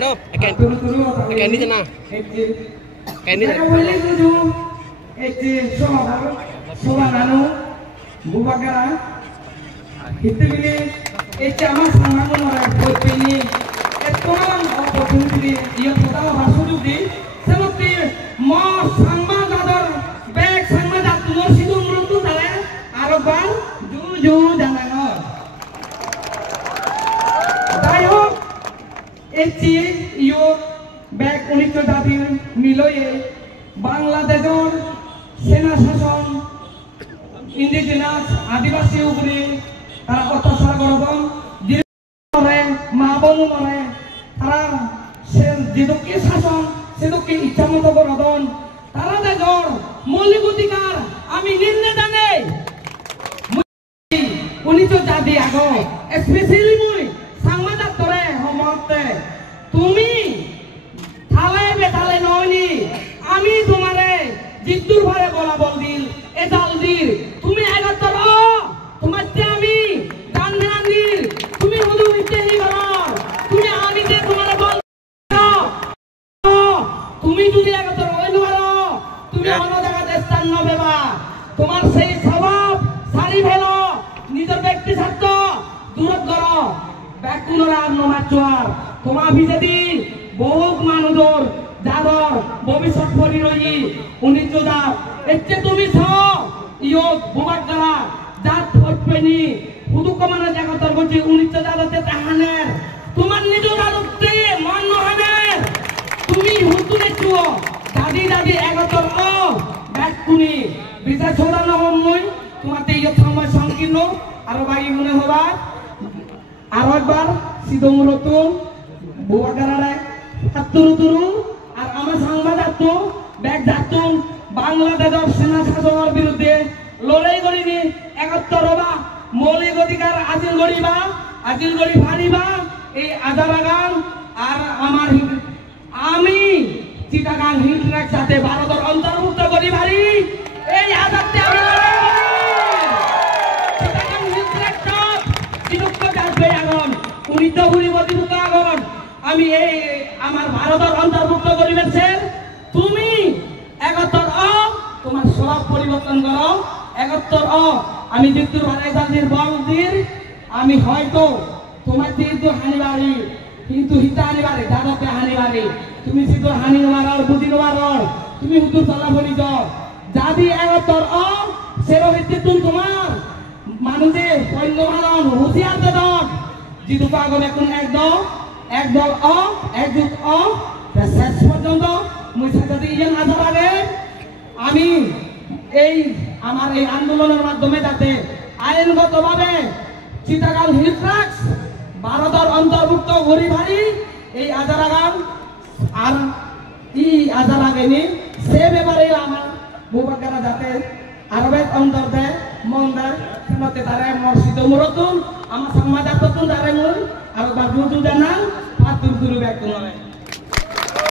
Madam, akan ini na. Akan ini. Sobananu, Bubakara, Hitili, Echama Sangamun or Potini, Etoman opportunity, Yotala Vasudi, Selopi, more Sangmadar, Bag Sangmada, Mosidu Murutu, Araban, Juju, Danganor. Tayo, Echi, you back Unito Datin, Miloye, Bangladeshor, Sena Sason. Indigenous আদিবাসী উপরে তারা অত্যাচার করবন জিরে মাবন মরে তারা যেদকে শাসন সেদকে ইচ্ছামতো করবন তারা দেখর মৌলিক অধিকার আমি নির্ণয় জানে উনি তো জাতি আগ স্পেশালি মুই সাংবাদিক তরে হমতে তুমি থালে বেতালে নয়নি আমি তোমারে জিদ্দুর ভরে বলা বল দিল এদাল দিল তুমি এগাত্তর তোমার আমি গান্ধী দিল তুমি হুদু ইত্যাদি করো তুমি আমি যে তোমার বল তুমি যদি এগাত্তর হইল তুমি অন্য জায়গাতে স্থান নেবা তোমার সেই স্বভাব সারি ফেলো নিজের ব্যক্তি স্বার্থ দূর করো ব্যাকুলরা আর নমাচুয়ার তোমার বিজেপি বহুত মানুষের যাদর ভবিষ্যৎ পরিরয়ী উনিশ জাত এতে তুমি ইয়োগ বুবাকরা জাত হইপেনি হুদু কমানা জায়গাতর গজি উনিশ জাততে তাহানের তোমার নিজ জাততে মান নহানের তুমি হুদু নেচুও দাদি দাদি এগাতর ব্যাকুনি বিজা ছোড়া নহম মই তোমাতে ইয় সময় সংকীর্ণ আর বাকি মনে হবা আর একবার সিদমরতুন বুবাকরা হাতুরুতুরু আর আমার সংবাদ ব্যাগ যাতুন বাংলাদেশের সেনা শাসনের বিরুদ্ধে লড়াই করিনি 71 বা মৌলিক অধিকার আজিল গড়ি ভানিবা এই আজারাগান আর আমার আমি চিটাগাং হিলট্র্যাক সাথে ভারতের অন্তর্ভুক্ত করি ভারি এই আজাদতে আমি লড়াই করি চিটাগাং হিলট্র্যাক টপ চিরুক্ত যাবে আগন উনিত ভুরিবতী আগন আমি এই আমার ভারতের অন্তর্ভুক্ত করিবেছেন তুমি 71 তোমার স্বভাব পরিবর্তন করো 71 আমি জিদ্দুর ভাই দাদির বল দির আমি হয়তো তোমার জিদ্দু হানিবারি কিন্তু হিতা হানিবারি দাদাতে হানিবারি তুমি জিদ্দুর হানি মারার বুদ্ধি মারার তুমি হুদুর চলা বলি দাও যদি 71 সেরো হিদ্দুন তোমার মানুষে পণ্য মানন হুঁশিয়ার দাও জিদ্দু পাগল এখন একদম একদল একজুট শেষ পর্যন্ত মুই সাথে ইয়েন আধার আগে আমি এই আমার এই আন্দোলনের মাধ্যমে যাতে আইনগতভাবে চিটাগাং হিলট্র্যাক্স ভারতের অন্তর্ভুক্ত ঘুরি ভারি এই আজারাগান আর আজার আগেনি সে ব্যাপারে আমার বুবাকারা যাতে আরবের অন্তর দেয় মন দেয় সেনাতে তারা মসজিদ মুরতুন আমার সংবাদ দারে মুই আর বাজুজু জানা পাতুর দুরু ব্যাকুন